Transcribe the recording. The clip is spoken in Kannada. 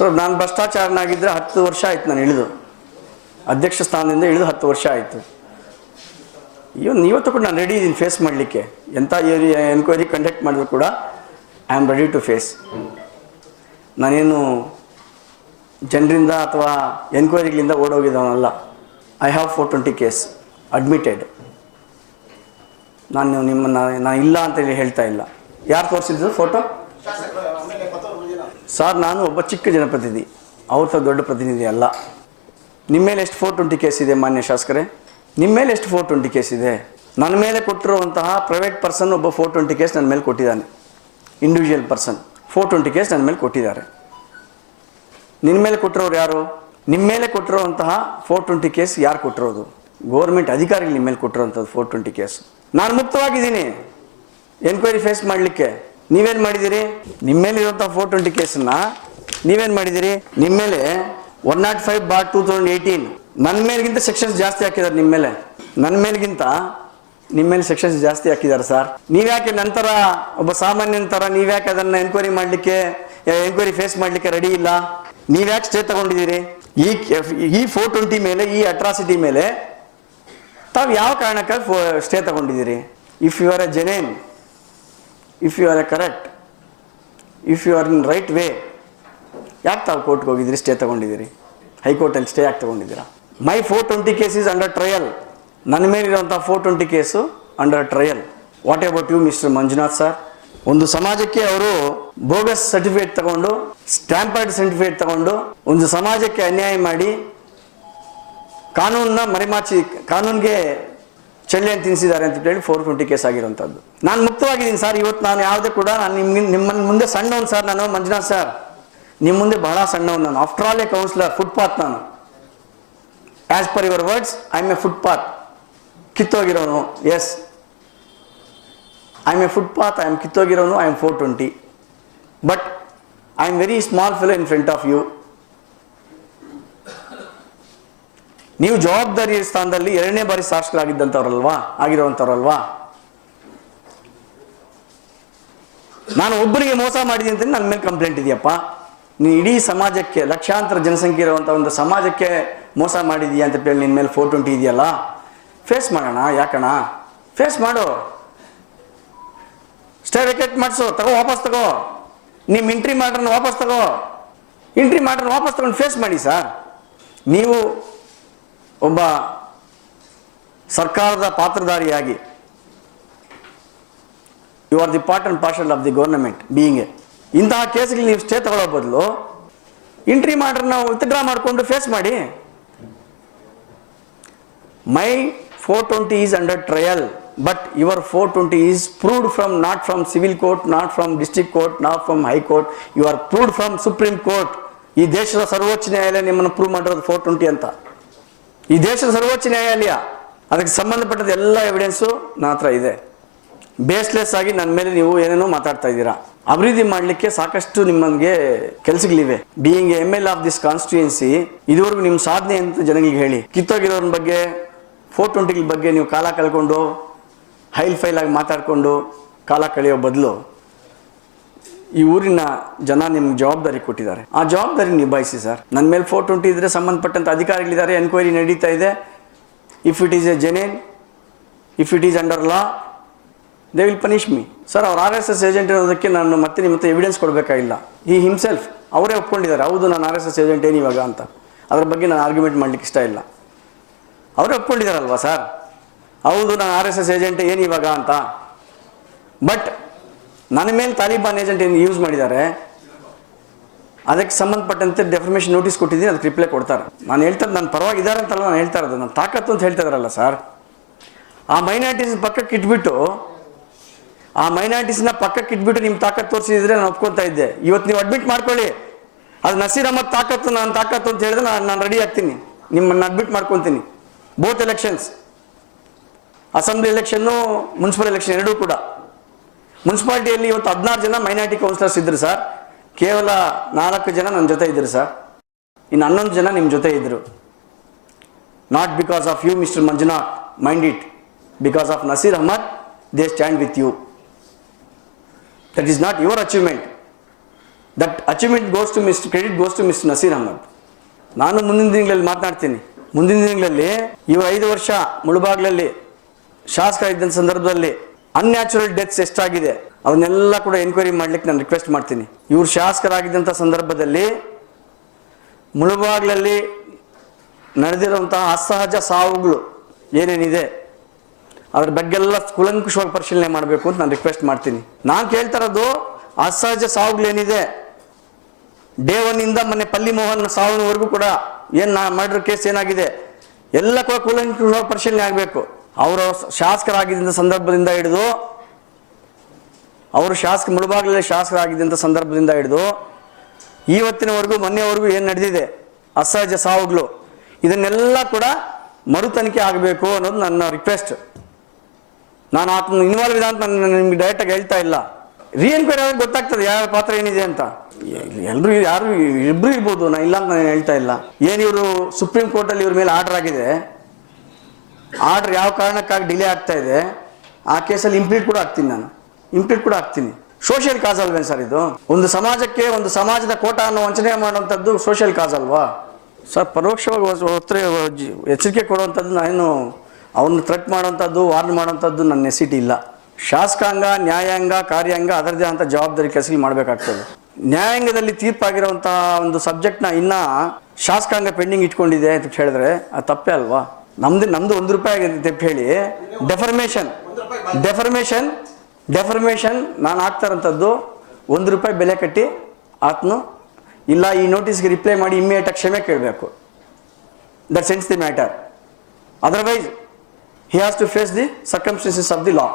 ಸೊ ನಾನು ಭ್ರಷ್ಟಾಚಾರನಾಗಿದ್ದರೆ ಹತ್ತು ವರ್ಷ ಆಯಿತು ನಾನು ಇಳಿದು. ಅಧ್ಯಕ್ಷ ಸ್ಥಾನದಿಂದ ಇಳಿದು ಹತ್ತು ವರ್ಷ ಆಯಿತು. ಇವನ್ ಇವತ್ತು ಕೂಡ ನಾನು ರೆಡಿ ಇದ್ದೀನಿ ಫೇಸ್ ಮಾಡಲಿಕ್ಕೆ. ಎಂಥ ಎನ್ಕ್ವೈರಿ ಕಂಡಕ್ಟ್ ಮಾಡಿದ್ರು ಕೂಡ I am ready to face ನಾನೇನು ಜನರಿಂದ ಅಥವಾ ಎನ್ಕ್ವೈರಿಗಳಿಂದ ಓಡೋಗಿದ್ದವನಲ್ಲ I have four twenty case admitted ನಾನು ನಿಮ್ಮನ್ನು ನಾನು ಇಲ್ಲ ಅಂತೇಳಿ ಹೇಳ್ತಾ ಇಲ್ಲ. ಯಾರು ತೋರಿಸಿದ್ರು ಫೋಟೋ ಸರ್ ನಾನು ಒಬ್ಬ ಚಿಕ್ಕ ಜನಪ್ರತಿನಿಧಿ. ಅವ್ರ ದೊಡ್ಡ ಪ್ರತಿನಿಧಿ ಅಲ್ಲ. ನಿಮ್ಮ ಮೇಲೆ ಎಷ್ಟು ಫೋರ್ ಟ್ವೆಂಟಿ ಕೇಸ್ ಇದೆ ಮಾನ್ಯ ಶಾಸಕರೇ? ನಿಮ್ಮ ಮೇಲೆ ಎಷ್ಟು ಫೋರ್ ಟ್ವೆಂಟಿ ಕೇಸ್ ಇದೆ? ನನ್ನ ಮೇಲೆ ಕೊಟ್ಟಿರುವಂತಹ ಪ್ರೈವೇಟ್ ಪರ್ಸನ್ ಒಬ್ಬ ಫೋರ್ ಟ್ವೆಂಟಿ ಕೇಸ್ ನನ್ನ ಮೇಲೆ ಕೊಟ್ಟಿದ್ದಾನೆ. Individual person four twenty case ನನ್ನ ಮೇಲೆ ಕೊಟ್ಟಿದ್ದಾರೆ. ನಿನ್ನ ಮೇಲೆ ಕೊಟ್ಟಿರೋರು ಯಾರು? ನಿಮ್ಮ ಮೇಲೆ ಕೊಟ್ಟಿರುವಂತಹ ಫೋರ್ ಟ್ವೆಂಟಿ ಕೇಸ್ ಯಾರು ಕೊಟ್ಟಿರೋದು? ಗೋರ್ಮೆಂಟ್ ಅಧಿಕಾರಿಗಳು ನಿಮ್ಮ ಮೇಲೆ ಕೊಟ್ಟಿರೋಂಥದ್ದು ಫೋರ್ ಟ್ವೆಂಟಿ ಕೇಸ್ ನಾನು ಮುಕ್ತವಾಗಿದ್ದೀನಿ. ಎನ್ಕ್ವೈರಿ ಫೇಸ್ ಮಾಡಲಿಕ್ಕೆ. ನೀವೇನು ಮಾಡಿದಿರಿ? ನಿಮ್ಮ ಮೇಲೆ ಇರುವಂಥ ಫೋರ್ ಟ್ವೆಂಟಿ ಕೇಸನ್ನ ನೀವೇನು ಮಾಡಿದ್ದೀರಿ ನಿಮ್ಮ ಮೇಲೆ one naught five bar two thousand eighteen ನನ್ನ ಮೇಲ್ಗಿಂತ ಸೆಕ್ಷನ್ಸ್ ಜಾಸ್ತಿ ಹಾಕಿದ್ದಾರೆ ನಿಮ್ಮ ಮೇಲೆ. ನನ್ನ ಮೇಲ್ಗಿಂತ ನಿಮ್ಮ ಮೇಲೆ ಸೆಕ್ಷನ್ಸ್ ಜಾಸ್ತಿ ಹಾಕಿದ್ದಾರೆ ಸರ್ ನೀವ್ಯಾಕೆ ನಂತರ ಒಬ್ಬ ಸಾಮಾನ್ಯನ ಥರ ನೀವ್ಯಾಕೆ ಅದನ್ನು ಎನ್ಕ್ವೈರಿ ಮಾಡಲಿಕ್ಕೆ ಎನ್ಕ್ವೈರಿ ಫೇಸ್ ಮಾಡಲಿಕ್ಕೆ ರೆಡಿ ಇಲ್ಲ? ನೀವ್ಯಾಕೆ ಸ್ಟೇ ತಗೊಂಡಿದ್ದೀರಿ? ಈ ಈ ಫೋರ್ ಟ್ವೆಂಟಿ ಮೇಲೆ, ಈ ಅಟ್ರಾಸಿಟಿ ಮೇಲೆ ತಾವು ಯಾವ ಕಾರಣಕ್ಕಾಗಿ stay ತಗೊಂಡಿದ್ದೀರಿ? If you are a genuine if you are a correct if you are in right way ಯಾಕೆ ತಾವು ಕೋರ್ಟ್ಗೆ ಹೋಗಿದ್ದೀರಿ ಸ್ಟೇ ತೊಗೊಂಡಿದ್ದೀರಿ? ಹೈಕೋರ್ಟಲ್ಲಿ ಸ್ಟೇ ಯಾಕೆ ತೊಗೊಂಡಿದ್ದೀರಾ? My four twenty case is under trial ನನ್ನ ಮೇಲಿರುವಂಥ four twenty case under trial what about you mister Manjunath sir ಒಂದು ಸಮಾಜಕ್ಕೆ ಅವರು ಬೋಗಸ್ ಸರ್ಟಿಫಿಕೇಟ್ ತಗೊಂಡು ಸ್ಟ್ಯಾಂಪರ್ಡ್ ಸರ್ಟಿಫಿಕೇಟ್ ತಗೊಂಡು, ಒಂದು ಸಮಾಜಕ್ಕೆ ಅನ್ಯಾಯ ಮಾಡಿ, ಕಾನೂನನ್ನ ಮರೆಮಾಚಿ, ಕಾನೂನಿಗೆ ಚೆಳ್ಳೆಯನ್ನು ತಿನ್ಸಿದ್ದಾರೆ ಅಂತ ಹೇಳಿ ಫೋರ್ ಟ್ವೆಂಟಿ ಕೇಸ್ ಆಗಿರುವಂಥದ್ದು. ನಾನು ಮುಕ್ತವಾಗಿದ್ದೀನಿ ಸರ್ ಇವತ್ತು ನಾನು ಯಾವುದೇ ಕೂಡ ನಾನು ನಿಮ್ಗೆ ನಿಮ್ಮ ಮುಂದೆ ಸಣ್ಣವನು ಸರ್ ನಾನು, ಮಂಜುನಾಥ್ ಸರ್ ನಿಮ್ಮ ಮುಂದೆ ಬಹಳ ಸಣ್ಣವನು ನಾನು. After all a councillor footpath ನಾನು. As per your words I am a footpath ಕಿತ್ತೋಗಿರೋನು yes I am a footpath I am ಕಿತ್ತೋಗಿರೋನು I am four twenty but I am very small fellow in front of you ನೀವು ಜವಾಬ್ದಾರಿ ಸ್ಥಾನದಲ್ಲಿ ಎರಡನೇ ಬಾರಿ ಶಾಸಕರಾಗಿದ್ದಂಥವ್ರಲ್ವಾ ಆಗಿರುವಂಥವ್ರಲ್ವಾ? ನಾನು ಒಬ್ಬರಿಗೆ ಮೋಸ ಮಾಡಿದ್ದೀನಿ ಅಂತ ನನ್ನ ಮೇಲೆ ಕಂಪ್ಲೇಂಟ್ ಇದೆಯಪ್ಪ. ನೀನು ಇಡೀ ಸಮಾಜಕ್ಕೆ, ಲಕ್ಷಾಂತರ ಜನಸಂಖ್ಯೆ ಇರುವಂಥ ಒಂದು ಸಮಾಜಕ್ಕೆ ಮೋಸ ಮಾಡಿದೀಯ ಅಂತ ಹೇಳಿ ನಿನ್ನ ಮೇಲೆ ಫೋರ್ ಟ್ವೆಂಟಿ ಇದೆಯಲ್ಲ? ಫೇಸ್ ಮಾಡೋಣ, ಯಾಕಣ? ಫೇಸ್ ಮಾಡು. ಸ್ಟೇ ವೆಕೆಟ್ ಮಾಡಿಸು, ತಗೋ ವಾಪಸ್ ತಗೋ. ನಿಮ್ಮ ಇಂಟ್ರಿ ಮಾಡ್ರನ್ನ ವಾಪಸ್ ತಗೋ. ಇಂಟ್ರಿ ಮಾಡ್ರನ್ನ ವಾಪಸ್ ತಗೊಂಡು ಫೇಸ್ ಮಾಡಿ ಸರ್ ನೀವು ಒಬ್ಬ ಸರ್ಕಾರದ ಪಾತ್ರಧಾರಿಯಾಗಿ you are the part and parcel of the government being ಇಂತಹ ಕೇಸ್ಗೆ ನೀವು ಸ್ಟೇ ತಗೊಳ್ಳೋ ಬದಲು ಇಂಟ್ರಿ ನಾವು ವಿತ್ಡ್ರಾ ಮಾಡಿಕೊಂಡು ಫೇಸ್ ಮಾಡಿ. My four twenty is under trial but your four twenty is proved from not from civil court not from district court not from high court you are proved from supreme court ಈ ದೇಶದ ಸರ್ವೋಚ್ಚ ನ್ಯಾಯಾಲಯ ನಿಮ್ಮನ್ನು ಪ್ರೂವ್ ಮಾಡಿರೋದು ಫೋರ್ ಟ್ವೆಂಟಿ ಅಂತ. ಈ ದೇಶದ ಸರ್ವೋಚ್ಚ ನ್ಯಾಯಾಲಯ, ಅದಕ್ಕೆ ಸಂಬಂಧಪಟ್ಟದ ಎಲ್ಲ ಎವಿಡೆನ್ಸು ನನ್ನ ಹತ್ರ ಇದೆ. ಬೇಸ್ಲೆಸ್ ಆಗಿ ನನ್ನ ಮೇಲೆ ನೀವು ಏನೇನೋ ಮಾತಾಡ್ತಾ ಇದ್ದೀರಾ. ಅಭಿವೃದ್ಧಿ ಮಾಡಲಿಕ್ಕೆ ಸಾಕಷ್ಟು ನಿಮ್ಮನಿಗೆ ಕೆಲಸಗಳಿವೆ. Being M L of this constituency ಇದುವರೆಗೂ ನಿಮ್ಮ ಸಾಧನೆ ಅಂತ ಜನಗಳಿಗೆ ಹೇಳಿ. ಕಿತ್ತೋಗಿರೋರ ಬಗ್ಗೆ ಫೋರ್ ಟ್ವೆಂಟಿಗಳ ಬಗ್ಗೆ ನೀವು ಕಾಲ ಕಳ್ಕೊಂಡು ಹೈಲ್ ಫೈಲ್ ಆಗಿ ಮಾತಾಡಿಕೊಂಡು ಕಾಲ ಕಳೆಯೋ ಬದಲು ಈ ಊರಿನ ಜನ ನಿಮ್ಗೆ ಜವಾಬ್ದಾರಿ ಕೊಟ್ಟಿದ್ದಾರೆ. ಆ ಜವಾಬ್ದಾರಿ ನಿಭಾಯಿಸಿ ಸರ್. ನನ್ನ ಮೇಲೆ ಫೋರ್ ಟ್ವೆಂಟಿ ಇದ್ರೆ ಸಂಬಂಧಪಟ್ಟಂತ ಅಧಿಕಾರಿಗಳಿದ್ದಾರೆ ಎನ್ಕ್ವೈರಿ ನಡೀತಾ ಇದೆ. If it is a genuine if it is under law they will punish me sir ಅವ್ರು ಆರ್ ಎಸ್ ಎಸ್ ಏಜೆಂಟ್ ಇರೋದಕ್ಕೆ ನಾನು ಮತ್ತೆ ನಿಮ್ಮ ಎವಿಡೆನ್ಸ್ ಕೊಡಬೇಕಾಗಿಲ್ಲ. ಈ ಹಿಮ್ಸೆಲ್ಫ್ ಅವರೇ ಒಪ್ಕೊಂಡಿದ್ದಾರೆ, ಹೌದು, ನಾನು ಆರ್ ಎಸ್ ಎಸ್ ಏಜೆಂಟ್ ಏನು ಇವಾಗ ಅಂತ. ಅದ್ರ ಬಗ್ಗೆ ನಾನು ಆರ್ಗ್ಯುಮೆಂಟ್ ಮಾಡ್ಲಿಕ್ಕೆ ಇಷ್ಟ ಇಲ್ಲ. ಅವರೇ ಒಪ್ಕೊಂಡಿದ್ದಾರಲ್ವಾ ಸರ್? ಹೌದು, ನಾನು ಆರ್ ಎಸ್ ಎಸ್ ಏಜೆಂಟ್ ಏನು ಇವಾಗ ಅಂತ. ಬಟ್ ನನ್ನ ಮೇಲೆ ತಾಲಿಬಾನ್ ಏಜೆಂಟ್ ಏನು ಯೂಸ್ ಮಾಡಿದ್ದಾರೆ, ಅದಕ್ಕೆ ಸಂಬಂಧಪಟ್ಟಂತೆ ಡೆಫರ್ಮೇಷನ್ ನೋಟಿಸ್ ಕೊಟ್ಟಿದ್ದೀನಿ, ಅದಕ್ಕೆ ರಿಪ್ಲೈ ಕೊಡ್ತಾರೆ. ನಾನು ಹೇಳ್ತಾರೆ ನಾನು ಪರವಾಗಿದ್ದಾರೆ ಅಂತಲ್ಲ ನಾನು ಹೇಳ್ತಾ ಇರೋದು, ನಾನು ತಾಕತ್ತು ಅಂತ ಹೇಳ್ತಾ ಇದಾರಲ್ಲ ಸರ್ ಆ ಮೈನಾರಿಟೀಸ್ ಪಕ್ಕಕ್ಕೆ ಇಟ್ಬಿಟ್ಟು, ಆ ಮೈನಾರಿಟೀಸ್ನ ಪಕ್ಕಕ್ಕೆ ಇಟ್ಬಿಟ್ಟು ನಿಮ್ಮ ತಾಕತ್ತು ತೋರಿಸಿದ್ರೆ ನಾನು ಒಪ್ಕೊತಾ ಇದ್ದೆ. ಇವತ್ತು ನೀವು ಅಡ್ಮಿಟ್ ಮಾಡ್ಕೊಳ್ಳಿ. ಅದು ನಸೀರ್ ಅಹಮದ್ ತಾಕತ್ತು, ನಾನು ತಾಕತ್ತು ಅಂತ ಹೇಳಿದ್ರೆ ನಾನು ನಾನು ರೆಡಿ ಆಗ್ತೀನಿ. ನಿಮ್ಮನ್ನು ಅಡ್ಮಿಟ್ ಮಾಡ್ಕೊತೀನಿ. Both elections assembly election municipal election ಎರಡೂ ಕೂಡ. ಮುನ್ಸಿಪಾಲಿಟಿಯಲ್ಲಿ ಇವತ್ತು ಹದಿನಾರು ಜನ ಮೈನಾರಿಟಿ ಕೌನ್ಸಿಲರ್ಸ್ ಇದ್ರು ಸರ್. ಕೇವಲ ನಾಲ್ಕು ಜನ ನನ್ನ ಜೊತೆ ಇದ್ದರು ಸರ್. ಇನ್ನು ಹನ್ನೊಂದು ಜನ ನಿಮ್ಮ ಜೊತೆ ಇದ್ದರು not because of you mister Manjunath. Mind it because of Naseer Ahmed they stand with you that is not your achievement that achievement goes to miss credit goes to mister Naseer Ahmed ನಾನು ಮುಂದಿನ ದಿನಗಳಲ್ಲಿ ಮಾತನಾಡ್ತೀನಿ. ಮುಂದಿನ ದಿನಗಳಲ್ಲಿ ಇವರು ಐದು ವರ್ಷ ಮುಳುಬಾಗ್ಲಲ್ಲಿ ಶಾಸಕ ಇದ್ದ ಸಂದರ್ಭದಲ್ಲಿ ಅನ್ಯಾಚುರಲ್ ಡೆತ್ಸ್ ಎಷ್ಟಾಗಿದೆ? ಅವನ್ನೆಲ್ಲ ಕೂಡ ಎನ್ಕ್ವೈರಿ ಮಾಡ್ಲಿಕ್ಕೆ ನಾನು ರಿಕ್ವೆಸ್ಟ್ ಮಾಡ್ತೀನಿ. ಇವರು ಶಾಸಕರಾಗಿದ್ದಂಥ ಸಂದರ್ಭದಲ್ಲಿ ಮುಳುಬಾಗ್ಲಲ್ಲಿ ನಡೆದಿರುವಂತಹ ಅಸಹಜ ಸಾವುಗಳು ಏನೇನಿದೆ, ಅದ್ರ ಬಗ್ಗೆ ಎಲ್ಲ ಕೂಲಂಕುಷವಾಗಿ ಪರಿಶೀಲನೆ ಮಾಡಬೇಕು ಅಂತ ನಾನು ರಿಕ್ವೆಸ್ಟ್ ಮಾಡ್ತೀನಿ. ನಾನು ಕೇಳ್ತಾ ಇರೋದು ಅಸಹಜ ಸಾವುಗಳೇನಿದೆ? ದೇವನಿಂದ ಮೊನ್ನೆ ಪಲ್ಲಿ ಮೋಹನ್ ಸಾವಿನವರೆಗೂ ಕೂಡ ಏನು ನಾ ಮರ್ಡರ್ ಕೇಸ್ ಏನಾಗಿದೆ? ಎಲ್ಲ ಕೂಡ ಕೂಲಂಕುಷವಾಗಿ ಪರಿಶೀಲನೆ ಆಗಬೇಕು. ಅವರು ಶಾಸಕರಾಗಿದ್ದಂಥ ಸಂದರ್ಭದಿಂದ ಹಿಡಿದು, ಅವರು ಶಾಸಕ ಮುಳುಬಾಗಿಲಲ್ಲಿ ಶಾಸಕರಾಗಿದ್ದಂಥ ಸಂದರ್ಭದಿಂದ ಹಿಡಿದು ಇವತ್ತಿನವರೆಗೂ ಮೊನ್ನೆವರೆಗೂ ಏನು ನಡೆದಿದೆ? ಅಸಹಜ ಸಾವುಗಳು. ಇದನ್ನೆಲ್ಲ ಕೂಡ ಮರು ತನಿಖೆ ಆಗಬೇಕು ಅನ್ನೋದು ನನ್ನ ರಿಕ್ವೆಸ್ಟ್ ನಾನು ಆತನ ಇನ್ವಾಲ್ವ್ ಇದೆ ಅಂತ ನಾನು ನಿಮ್ಗೆ ಡೈರೆಕ್ಟಾಗಿ ಹೇಳ್ತಾ ಇಲ್ಲ. ರೀಎನ್ಕ್ವೈರಿ ಆದ್ರೆ ಗೊತ್ತಾಗ್ತದೆ ಯಾರ ಪಾತ್ರ ಏನಿದೆ ಅಂತ. ಎಲ್ಲರೂ ಯಾರು ಇಬ್ಬರು ಇರ್ಬೋದು ನಾನು ಇಲ್ಲ ಅಂತ ನಾನು ಹೇಳ್ತಾ ಇಲ್ಲ. ಏನು ಇವರು ಸುಪ್ರೀಂ ಕೋರ್ಟಲ್ಲಿ ಇವ್ರ ಮೇಲೆ ಆರ್ಡರ್ ಆಗಿದೆ ಆರ್ಡರ್ ಯಾವ ಕಾರಣಕ್ಕಾಗಿ ಡಿಲೇ ಆಗ್ತಾ ಇದೆ, ಆ ಕೇಸಲ್ಲಿ ಇಂಪ್ಲೀಟ್ ಕೂಡ ಆಗ್ತೀನಿ ನಾನು. ಇಂಪ್ಲೀಟ್ ಕೂಡ ಆಗ್ತೀನಿ ಸೋಷಿಯಲ್ ಕಾಸ್ ಅಲ್ವೇನು ಸರ್ ಇದು? ಒಂದು ಸಮಾಜಕ್ಕೆ ಒಂದು ಸಮಾಜದ ಕೋಟವನ್ನು ವಂಚನೆ ಮಾಡುವಂಥದ್ದು ಸೋಷಿಯಲ್ ಕಾಸ್ ಅಲ್ವಾ? ಸರ್, ಪರೋಕ್ಷವಾಗಿ ಉತ್ತರ ಎಚ್ಚರಿಕೆ ಕೊಡುವಂಥದ್ದು ನಾನು ಅವನ್ನ ಥ್ರೆಟ್ ಮಾಡುವಂಥದ್ದು, ವಾರ್ನ್ ಮಾಡುವಂಥದ್ದು ನನ್ನ ನೆಸಿಟಿ ಇಲ್ಲ. ಶಾಸಕಾಂಗ, ನ್ಯಾಯಾಂಗ, ಕಾರ್ಯಾಂಗ ಅದರದೇ ಆದಂಥ ಜವಾಬ್ದಾರಿ ಕೆಲಸಗಳು ಮಾಡಬೇಕಾಗ್ತದೆ. ನ್ಯಾಯಾಂಗದಲ್ಲಿ ತೀರ್ಪಾಗಿರುವಂತಹ ಒಂದು ಸಬ್ಜೆಕ್ಟ್ನ ಇನ್ನೂ ಶಾಸಕಾಂಗ ಪೆಂಡಿಂಗ್ ಇಟ್ಕೊಂಡಿದೆ ಅಂತ ಹೇಳಿದ್ರೆ ಅದು ತಪ್ಪೇ ಅಲ್ವಾ? ನಮ್ದು ನಮ್ದು ಒಂದು ರೂಪಾಯಿ ತೆಪ್ಪು ಹೇಳಿ ಡೆಫರ್ಮೇಷನ್ ಡೆಫರ್ಮೇಷನ್ ಡೆಫರ್ಮೇಷನ್ ನಾನು ಹಾಕ್ತಾ ಇರೋಂಥದ್ದು ಒಂದು ರೂಪಾಯಿ ಬೆಲೆ ಕಟ್ಟಿ ಆತನು ಇಲ್ಲ ಈ ನೋಟಿಸ್ಗೆ ರಿಪ್ಲೈ ಮಾಡಿ ಇಮ್ಮಿಡಿಯೇಟಾಗಿ ಕ್ಷಮೆ ಕೇಳಬೇಕು. That sense the matter otherwise he has to face the circumstances of the law